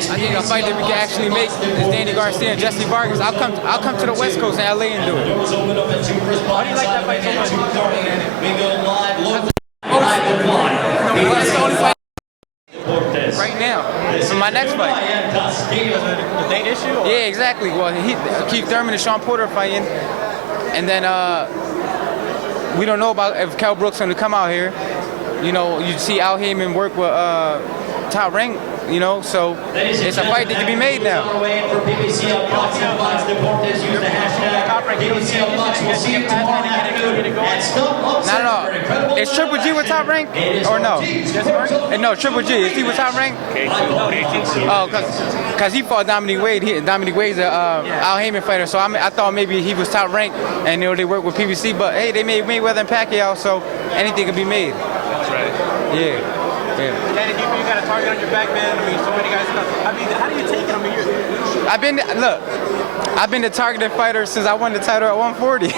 think a fight that we can actually make is Danny Garcia and Jessie Vargas. I'll come to the West Coast in LA and do it. Why do you like that fight so much? That's the only fight right now for my next fight. The date issue? Or? Yeah, exactly. Well, Thurman and Sean Porter fighting, and then we don't know about if Kell Brook's going to come out here. You know, you see Al Heyman work with Top Rank, you know, so it's a fight that can be made now. No, Not at all. Is Triple G with Top Rank or no? No, Triple G. Is he with Top Rank? Oh, because he fought Dominic Wade. Dominic Wade's a Al Heyman fighter, so I thought maybe he was Top Rank and they work with PBC. But hey, they made Mayweather and Pacquiao, so anything can be made. That's right. Yeah. Danny, you got a target on your back, man. I mean, so many guys. I mean, how do you take it? I mean, I've been the targeted fighter since I won the title at 140.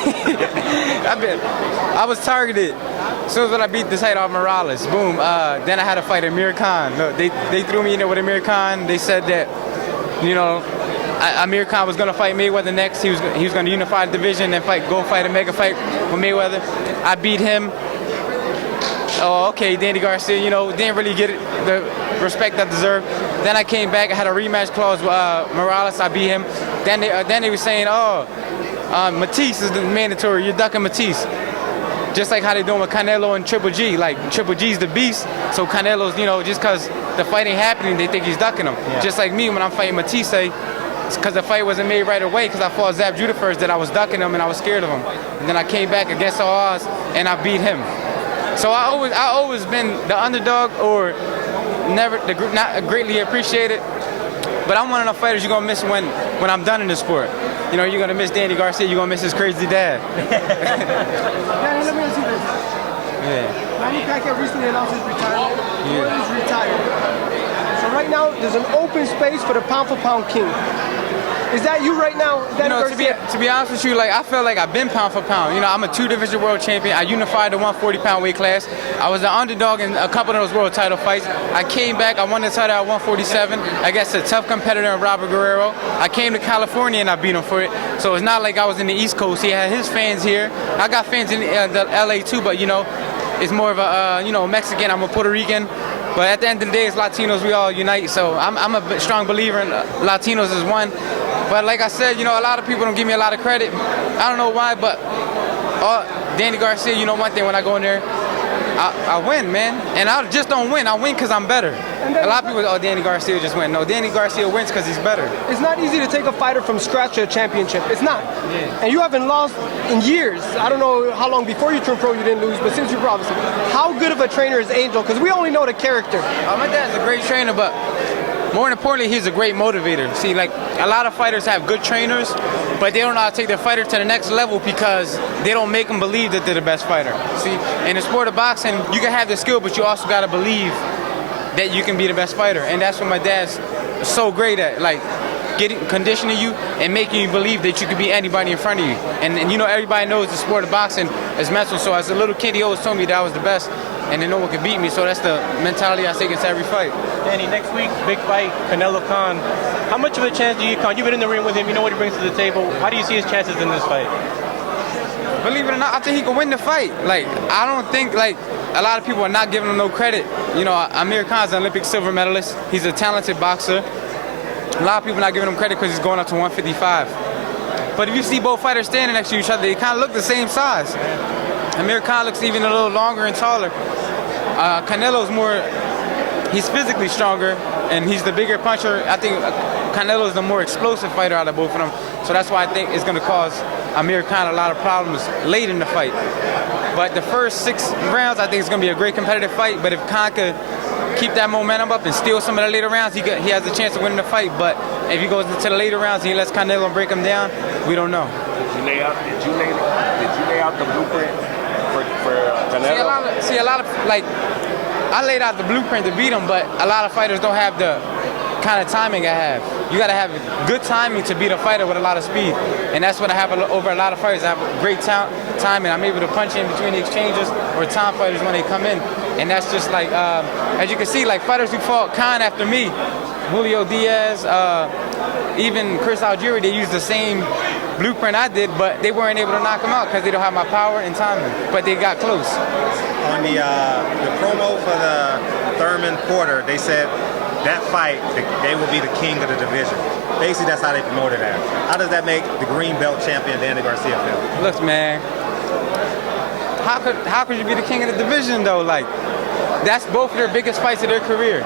I was targeted as soon as I beat the title of Morales. Boom. Then I had to fight Amir Khan. Look, they threw me in there with Amir Khan. They said that, you know, Amir Khan was going to fight Mayweather next. He was going to unify the division and go fight a mega fight with Mayweather. I beat him. Oh, okay, Danny Garcia, you know, didn't really get the respect I deserved. Then I came back, I had a rematch clause with Morales, I beat him. Then they were saying, Matisse is the mandatory, you're ducking Matisse. Just like how they doing with Canelo and Triple G. Like, Triple G's the beast, so Canelo's, you know, just because the fight ain't happening, they think he's ducking him. Yeah. Just like me when I'm fighting Matisse, it's because the fight wasn't made right away, because I fought Zab Judah first, that I was ducking him and I was scared of him. And then I came back against all odds and I beat him. So I always been the underdog or not greatly appreciated. But I'm one of the fighters you're gonna miss when I'm done in the sport. You know, you're gonna miss Danny Garcia, you're gonna miss his crazy dad. Danny, let me ask you this. Yeah. Manny Pacquiao recently announced his retirement. Yeah. He's retired. So right now there's an open space for the pound-for-pound king. Is that you right now? You know, to be honest with you, like I feel like I've been pound for pound. You know, I'm a 2-division world champion. I unified the 140-pound weight class. I was the underdog in a couple of those world title fights. I came back. I won the title at 147 against a tough competitor in Robert Guerrero. I came to California and I beat him for it. So it's not like I was in the East Coast. He had his fans here. I got fans in the LA too, but you know, it's more of a you know, Mexican. I'm a Puerto Rican. But at the end of the day, as Latinos, we all unite. So I'm a strong believer in Latinos as one. But like I said, you know, a lot of people don't give me a lot of credit. I don't know why, but Danny Garcia, you know one thing, when I go in there, I win, man. And I just don't win. I win because I'm better. A lot of people, Danny Garcia just win. No, Danny Garcia wins because he's better. It's not easy to take a fighter from scratch to a championship. It's not. Yeah. And you haven't lost in years. I don't know how long before you turned pro you didn't lose, but since you're obviously. How good of a trainer is Angel? Because we only know the character. My dad's a great trainer, but more importantly, he's a great motivator. See, like, a lot of fighters have good trainers, but they don't know how to take their fighter to the next level because they don't make them believe that they're the best fighter. See, in the sport of boxing, you can have the skill, but you also got to believe that you can be the best fighter. And that's what my dad's so great at, like, conditioning you and making you believe that you could be anybody in front of you. And you know, everybody knows the sport of boxing is mental. So as a little kid, he always told me that I was the best and then no one could beat me. So that's the mentality I take into every fight. Danny, next week, big fight, Canelo Khan. How much of a chance do you, Khan? You've been in the ring with him, you know what he brings to the table. How do you see his chances in this fight? Believe it or not, I think he can win the fight. Like, I don't think, like, a lot of people are not giving him no credit. You know, Amir Khan's an Olympic silver medalist. He's a talented boxer. A lot of people not giving him credit because he's going up to 155. But if you see both fighters standing next to each other, they kind of look the same size. Amir Khan looks even a little longer and taller. Canelo's more, he's physically stronger, and he's the bigger puncher. I think Canelo's the more explosive fighter out of both of them. So that's why I think it's going to cause Amir Khan a lot of problems late in the fight. But the first 6 rounds, I think it's going to be a great competitive fight. But if Khan could keep that momentum up and steal some of the later rounds, he has a chance of winning the fight. But if he goes into the later rounds and he lets Canelo break him down, we don't know. Did you lay out the blueprint for Canelo? See, a lot of, like, I laid out the blueprint to beat him, but a lot of fighters don't have the kind of timing I have. You got to have good timing to beat a fighter with a lot of speed. And that's what I have over a lot of fighters. I have great timing. I'm able to punch in between the exchanges or time fighters when they come in. And that's just like, as you can see, like fighters who fought Khan after me, Julio Diaz, even Chris Algieri, they used the same blueprint I did, but they weren't able to knock him out because they don't have my power and timing. But they got close. On the promo for the Thurman Porter, they said that fight, they will be the king of the division. Basically, that's how they promoted that. How does that make the green belt champion Danny Garcia feel? Look, man, how could you be the king of the division though? Like, that's both of their biggest fights of their career,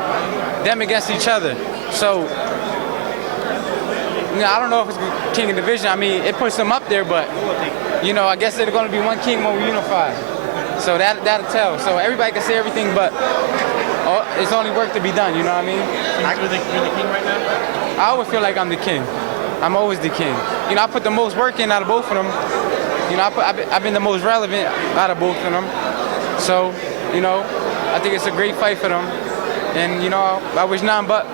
them against each other. So, you know, I don't know if it's king of division. I mean, it puts them up there, but you know, I guess they're going to be one king when we unify. So that'll tell. So everybody can say everything, but it's only work to be done. You know what I mean? You're the king right now? I always feel like I'm the king. I'm always the king. You know, I put the most work in out of both of them. You know, I've been the most relevant out of both of them. So, you know, I think it's a great fight for them. And, you know, I wish nothing but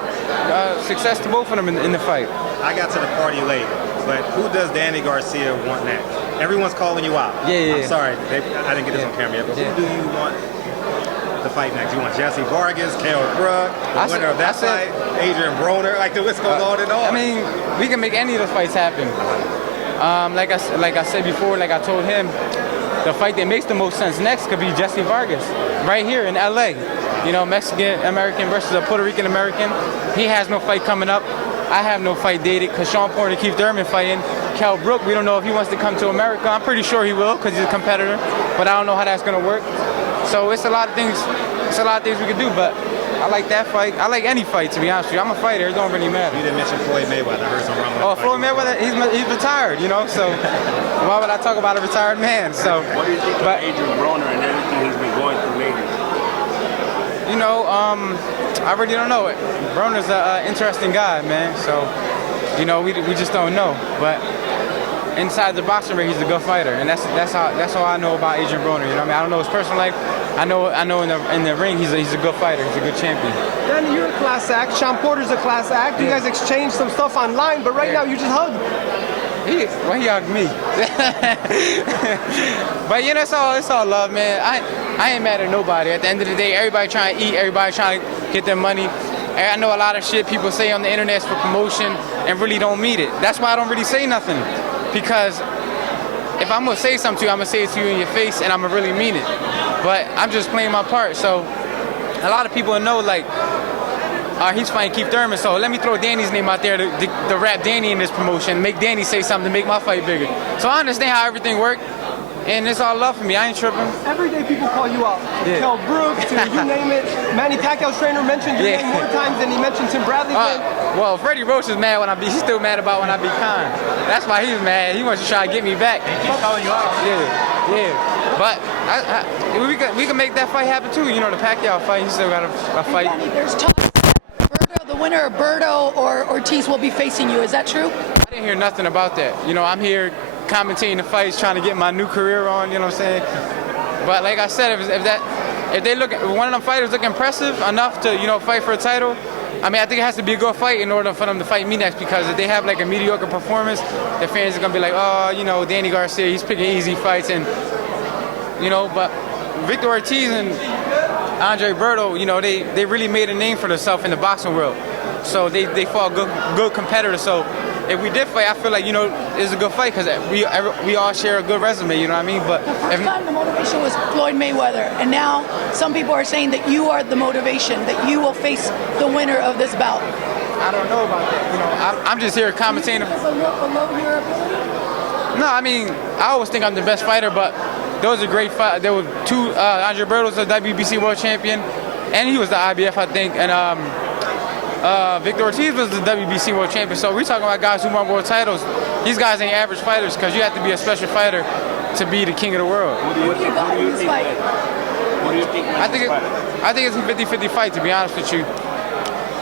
success to both of them in the fight. I got to the party late, but who does Danny Garcia want next? Everyone's calling you out. Yeah. I'm sorry, I didn't get this on camera yet, but who do you want to fight next? You want Jessie Vargas, Kell Brook, the winner of that fight, Adrian Broner? Like the list goes on and on. I mean, we can make any of those fights happen. Like I said before, like I told him, the fight that makes the most sense next could be Jessie Vargas, right here in LA. You know, Mexican American versus a Puerto Rican American. He has no fight coming up. I have no fight dated because Sean Porter and Keith Thurman fighting. Kell Brook, we don't know if he wants to come to America. I'm pretty sure he will because he's a competitor, but I don't know how that's going to work. So it's a lot of things. It's a lot of things we can do, but I like that fight. I like any fight, to be honest with you. I'm a fighter. It don't really matter. You didn't mention Floyd Mayweather. I heard some rumblings. Oh, Floyd Mayweather, he's retired, you know, so why would I talk about a retired man? So, What do you think about Adrian Broner and everything he's been going through lately? You know, I really don't know. Broner's an interesting guy, man. So, you know, we just don't know. But inside the boxing ring, he's a good fighter, and that's all I know about Adrian Broner. You know what I mean? I don't know his personal life. I know in the ring, he's a good fighter. He's a good champion. Danny, you're a class act. Sean Porter's a class act. You guys exchanged some stuff online, but right now you just hugged. He hugged me. But you know, it's all love, man. I ain't mad at nobody. At the end of the day, everybody trying to eat, everybody trying to get their money. I know a lot of shit people say on the internet for promotion and really don't mean it. That's why I don't really say nothing. Because if I'm gonna say something to you, I'm gonna say it to you in your face and I'm gonna really mean it. But I'm just playing my part. So a lot of people know, like, he's fighting Keith Thurman, so let me throw Danny's name out there to wrap Danny in this promotion, make Danny say something to make my fight bigger. So I understand how everything works, and it's all love for me. I ain't tripping. Every day people call you out. Yeah. Kell Brook, to you name it. Manny Pacquiao's trainer mentioned your name more times than he mentioned Tim Bradley's name. Well, Freddie Roach is mad when he's still mad about when I beat Khan. That's why he's mad. He wants to try to get me back. He's calling you out. Yeah. But we can make that fight happen too. You know, the Pacquiao fight, he still got a fight. Danny, there's talk that the winner of Berto or Ortiz will be facing you. Is that true? I didn't hear nothing about that. You know, I'm here commentating the fights, trying to get my new career on, you know what I'm saying? But like I said, if one of them fighters look impressive enough to, you know, fight for a title, I mean, I think it has to be a good fight in order for them to fight me next, because if they have like a mediocre performance, the fans are gonna be like, oh, you know, Danny Garcia, he's picking easy fights, and you know, but Victor Ortiz and Andre Berto, you know, they really made a name for themselves in the boxing world. So they fought good competitors. So if we did fight, I feel like, you know, it's a good fight because we all share a good resume, you know what I mean? But The first time the motivation was Floyd Mayweather, and now some people are saying that you are the motivation, that you will face the winner of this bout. I don't know about that. You know, I'm just here commentating. Below your ability? No, I mean, I always think I'm the best fighter, but those are great fights. There were two. Andre Berto was the WBC world champion, and he was the IBF, I think, and Victor Ortiz was the WBC world champion. So we're talking about guys who won world titles. These guys ain't average fighters, because you have to be a special fighter to be the king of the world. What do you think? What do you think? I think it's a 50-50 fight, to be honest with you.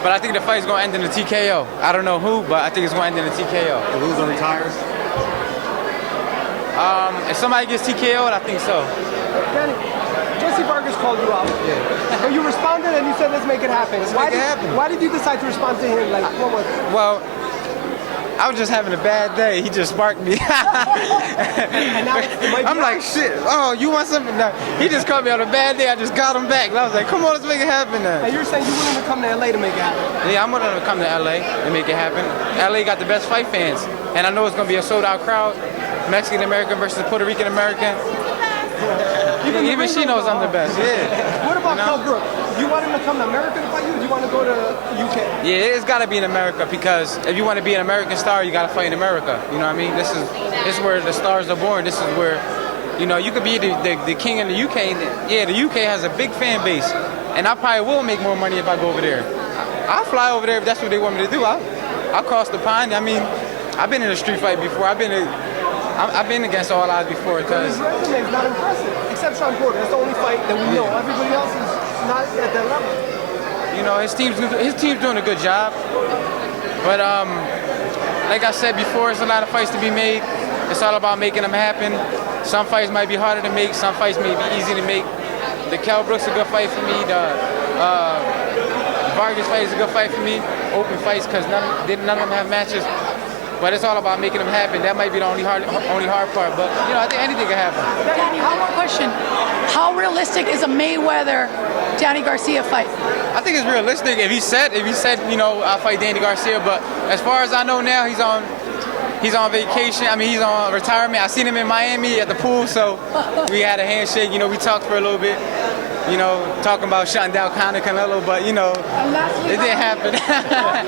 But I think the fight's going to end in a TKO. I don't know who, but I think it's going to end in a TKO. The loser retires? If somebody gets TKO'd, I think so. Danny, Jessie Vargas called you out. Yeah. But you responded and you said, let's make it happen. Let's make it happen. Why did you decide to respond to him? Like, what was it? Well, I was just having a bad day. He just sparked me. And now it might be I'm like, shit. Oh, you want something? No. He just caught me on a bad day. I just got him back. And I was like, come on, let's make it happen now. And you're saying you willing to come to LA to make it happen? Yeah, I'm willing to come to LA and make it happen. LA got the best fight fans, and I know it's gonna be a sold-out crowd. Mexican American versus Puerto Rican American. Even she knows I'm the best. Yeah. What about Kell Brook? Do you want him to come to America to fight you, or do you want to go to UK? Yeah, it's got to be in America, because if you want to be an American star, you got to fight in America. You know what I mean? This is where the stars are born. This is where, you know, you could be the king in the UK. Yeah, the UK has a big fan base, and I probably will make more money if I go over there. I'll fly over there if that's what they want me to do. I'll cross the pond. I mean, I've been in a street fight before. I've been against all odds before. His Cause resume is not impressive, except Sean Porter. That's the only fight that we know. Everybody else is not at that level. you know, his team's doing a good job. But like I said before, it's a lot of fights to be made. It's all about making them happen. Some fights might be harder to make. Some fights may be easy to make. The Kell Brook's a good fight for me. The Vargas fight is a good fight for me. Open fights, because none of them have matches. But it's all about making them happen. That might be the only hard part. But you know, I think anything can happen. Danny, one more question. How realistic is a Mayweather-Danny Garcia fight? I think it's realistic. If he said, you know, I'll fight Danny Garcia. But as far as I know now, he's on vacation. I mean, he's on retirement. I seen him in Miami at the pool, so we had a handshake. You know, we talked for a little bit. You know, talking about shutting down Canelo, but you know, it didn't happen.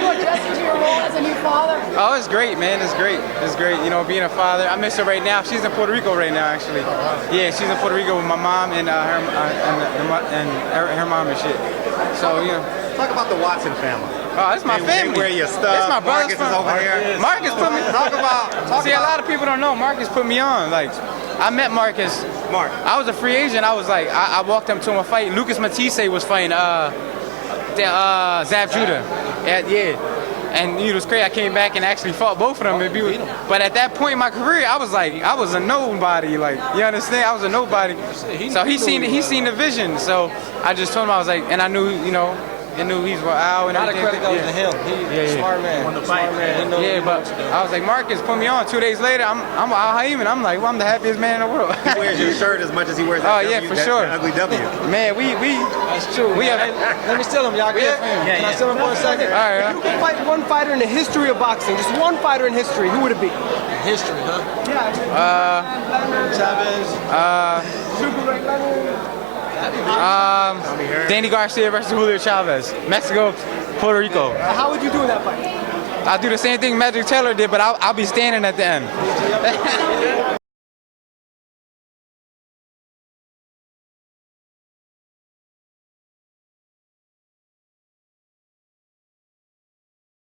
You or Jessie to your role as a new father? Oh, it's great, man. It's great. It's great. You know, being a father. I miss her right now. She's in Puerto Rico right now, actually. Yeah, she's in Puerto Rico with my mom and her mom and shit. So, you know. Talk about the Watson family. Oh, it's my family. They wear your stuff. That's my brother's Marcus is over here. Marcus put me. See, a lot of people don't know. Marcus put me on. Like, I met Marcus. I was a free agent. I was like, I walked him to a fight. Lucas Matisse was fighting Zab Judah. Yeah. And you know, it was crazy. I came back and actually fought both of them. But at that point in my career, I was a nobody. Like, you understand? I was a nobody. So he seen the vision. So I just told him, I was like, and I knew, you know. I knew he's out and everything. A lot of credit goes to him. He's a smart man. Smart man. Yeah, but I was like, Marcus, put me on. 2 days later, I'm Al Haim, and I'm like, well, I'm the happiest man in the world. He wears your shirt as much as he wears that yeah, for sure. ugly W. Man, that's true. Let me steal him, y'all. Can I steal him for a second? All right. If you could fight one fighter in the history of boxing, just one fighter in history, who would it be? History, huh? Yeah. Chavez. Sugar Ray Leonard. Danny Garcia versus Julio Chavez. Mexico, Puerto Rico. How would you do in that fight? I'll do the same thing Magic Taylor did, but I'll be standing at the end.